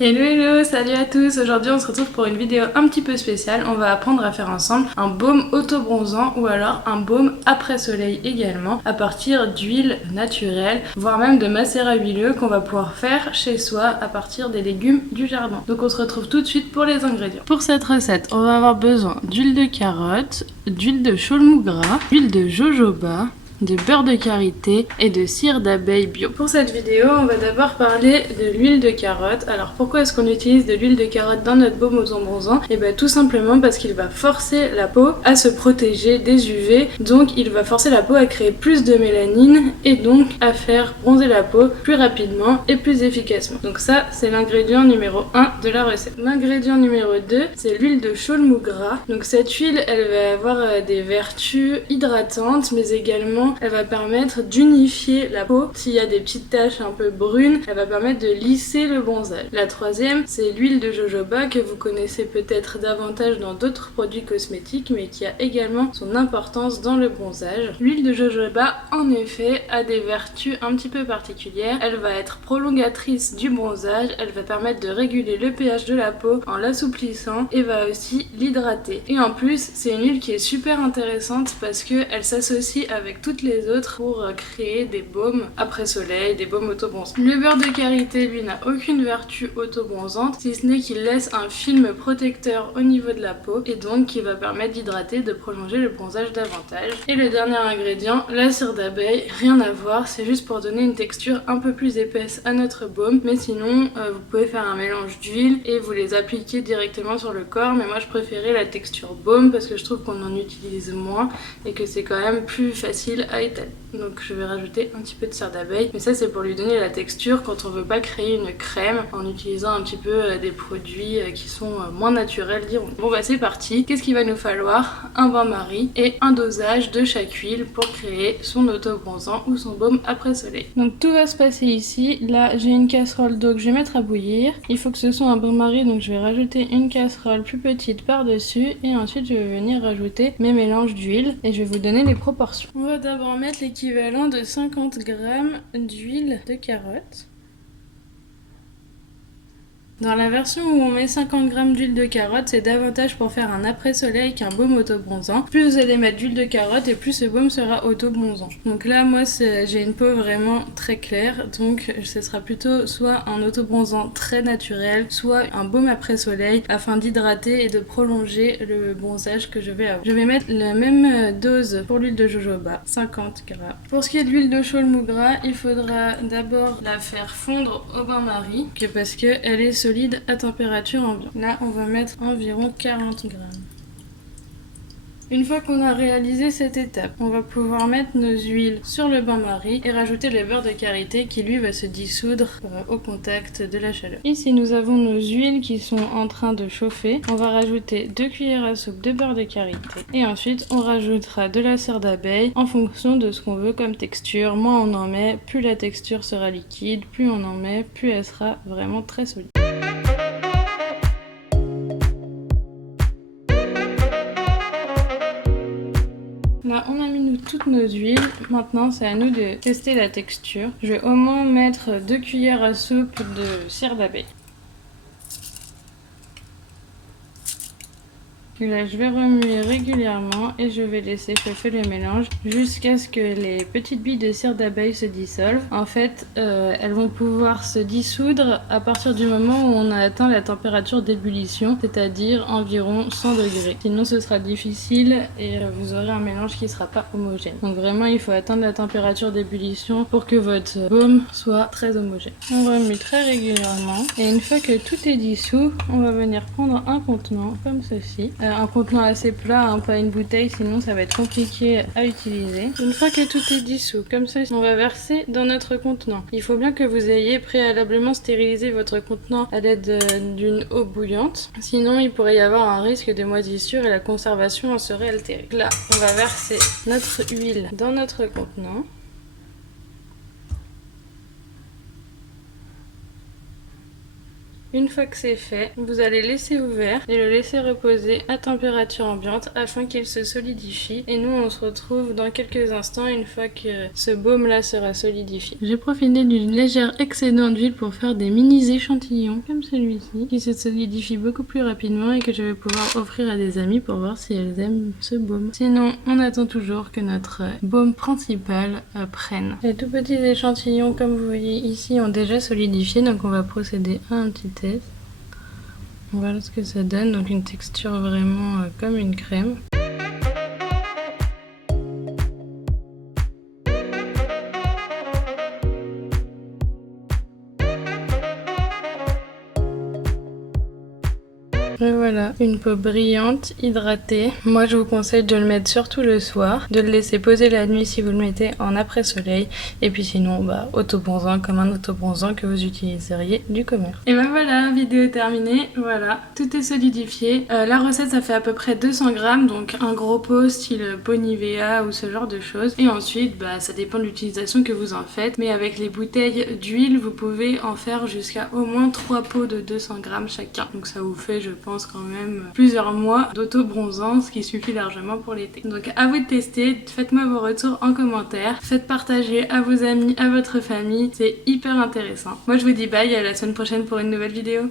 Hello, salut à tous. Aujourd'hui on se retrouve pour une vidéo un petit peu spéciale. On va apprendre à faire ensemble un baume auto-bronzant ou alors un baume après soleil également à partir d'huile naturelle, voire même de macérat huileux qu'on va pouvoir faire chez soi à partir des légumes du jardin. Donc on se retrouve tout de suite pour les ingrédients. Pour cette recette, on va avoir besoin d'huile de carotte, d'huile de chaulmou gras, d'huile de jojoba, de beurre de karité et de cire d'abeille bio. Pour cette vidéo, on va d'abord parler de l'huile de carotte. Alors pourquoi est-ce qu'on utilise de l'huile de carotte dans notre baume auto-bronzant? Et bien tout simplement parce qu'il va forcer la peau à se protéger des UV, donc il va forcer la peau à créer plus de mélanine et donc à faire bronzer la peau plus rapidement et plus efficacement. Donc ça, c'est l'ingrédient numéro 1 de la recette. L'ingrédient numéro 2, c'est l'huile de chaulmou gras. Donc cette huile, elle va avoir des vertus hydratantes, mais également elle va permettre d'unifier la peau. S'il y a des petites taches un peu brunes, elle va permettre de lisser le bronzage. La troisième, c'est l'huile de jojoba que vous connaissez peut-être davantage dans d'autres produits cosmétiques, mais qui a également son importance dans le bronzage. L'huile de jojoba, en effet, a des vertus un petit peu particulières. Elle va être prolongatrice du bronzage, elle va permettre de réguler le pH de la peau en l'assouplissant et va aussi l'hydrater. Et en plus, c'est une huile qui est super intéressante parce qu'elle s'associe avec toutes les autres pour créer des baumes après soleil, des baumes auto-bronzants. Le beurre de karité, lui, n'a aucune vertu auto-bronzante, si ce n'est qu'il laisse un film protecteur au niveau de la peau et donc qui va permettre d'hydrater, de prolonger le bronzage davantage. Et le dernier ingrédient, la cire d'abeille, rien à voir, c'est juste pour donner une texture un peu plus épaisse à notre baume, mais sinon vous pouvez faire un mélange d'huile et vous les appliquer directement sur le corps, mais moi je préférais la texture baume parce que je trouve qu'on en utilise moins et que c'est quand même plus facile à étaler. Donc je vais rajouter un petit peu de cire d'abeille, mais ça c'est pour lui donner la texture quand on veut pas créer une crème en utilisant un petit peu des produits qui sont moins naturels, dirons. Bon bah c'est parti. Qu'est-ce qu'il va nous falloir? Un bain-marie et un dosage de chaque huile pour créer son auto-bronzant ou son baume après soleil. Donc tout va se passer ici. Là j'ai une casserole d'eau que je vais mettre à bouillir. Il faut que ce soit un bain-marie, donc je vais rajouter une casserole plus petite par-dessus et ensuite je vais venir rajouter mes mélanges d'huile et je vais vous donner les proportions. On va d'abord mettre l'équivalent de 50 g d'huile de carotte. Dans la version où on met 50 g d'huile de carotte, c'est davantage pour faire un après-soleil qu'un baume auto-bronzant. Plus vous allez mettre d'huile de carotte et plus ce baume sera auto-bronzant. Donc là, moi, j'ai une peau vraiment très claire, donc ce sera plutôt soit un auto-bronzant très naturel, soit un baume après-soleil afin d'hydrater et de prolonger le bronzage que je vais avoir. Je vais mettre la même dose pour l'huile de jojoba, 50 g. Pour ce qui est de l'huile de chaulmou gras, il faudra d'abord la faire fondre au bain-marie, parce qu'elle est solide à température ambiante. Là, on va mettre environ 40 g. Une fois qu'on a réalisé cette étape, on va pouvoir mettre nos huiles sur le bain-marie et rajouter le beurre de karité qui lui va se dissoudre au contact de la chaleur. Ici nous avons nos huiles qui sont en train de chauffer. On va rajouter 2 cuillères à soupe de beurre de karité et ensuite on rajoutera de la cire d'abeille en fonction de ce qu'on veut comme texture. Moins on en met, plus la texture sera liquide, plus on en met, plus elle sera vraiment très solide. Là, on a mis toutes nos huiles. Maintenant, c'est à nous de tester la texture. Je vais au moins mettre 2 cuillères à soupe de cire d'abeille. Et là, je vais remuer régulièrement et je vais laisser chauffer le mélange jusqu'à ce que les petites billes de cire d'abeille se dissolvent. En fait, elles vont pouvoir se dissoudre à partir du moment où on a atteint la température d'ébullition, c'est-à-dire environ 100 degrés. Sinon, ce sera difficile et vous aurez un mélange qui ne sera pas homogène. Donc vraiment, il faut atteindre la température d'ébullition pour que votre baume soit très homogène. On remue très régulièrement et une fois que tout est dissous, on va venir prendre un contenant comme ceci. Un contenant assez plat, hein, pas une bouteille, sinon ça va être compliqué à utiliser. Une fois que tout est dissous, comme ça, on va verser dans notre contenant. Il faut bien que vous ayez préalablement stérilisé votre contenant à l'aide d'une eau bouillante. Sinon, il pourrait y avoir un risque de moisissure et la conservation en serait altérée. Là, on va verser notre huile dans notre contenant. Une fois que c'est fait, vous allez laisser ouvert et le laisser reposer à température ambiante afin qu'il se solidifie. Et nous, on se retrouve dans quelques instants une fois que ce baume là sera solidifié. J'ai profité d'une légère excédent d'huile pour faire des mini échantillons comme celui-ci qui se solidifie beaucoup plus rapidement et que je vais pouvoir offrir à des amis pour voir si elles aiment ce baume. Sinon, on attend toujours que notre baume principal prenne. Les tout petits échantillons, comme vous voyez ici, ont déjà solidifié, donc on va procéder à un petit test. Voilà ce que ça donne, donc une texture vraiment comme une crème. Et voilà, une peau brillante, hydratée. Moi je vous conseille de le mettre surtout le soir, de le laisser poser la nuit si vous le mettez en après-soleil, et puis sinon autobronzant comme un autobronzant que vous utiliseriez du commerce. Et ben voilà, vidéo terminée, voilà, tout est solidifié. La recette ça fait à peu près 200 grammes, donc un gros pot style pot Nivea ou ce genre de choses. Et ensuite ça dépend de l'utilisation que vous en faites, mais avec les bouteilles d'huile vous pouvez en faire jusqu'à au moins 3 pots de 200 grammes chacun. Donc ça vous fait je pense quand même plusieurs mois d'auto-bronzant, ce qui suffit largement pour l'été. Donc à vous de tester, faites-moi vos retours en commentaire, faites partager à vos amis, à votre famille, c'est hyper intéressant. Moi je vous dis bye, à la semaine prochaine pour une nouvelle vidéo.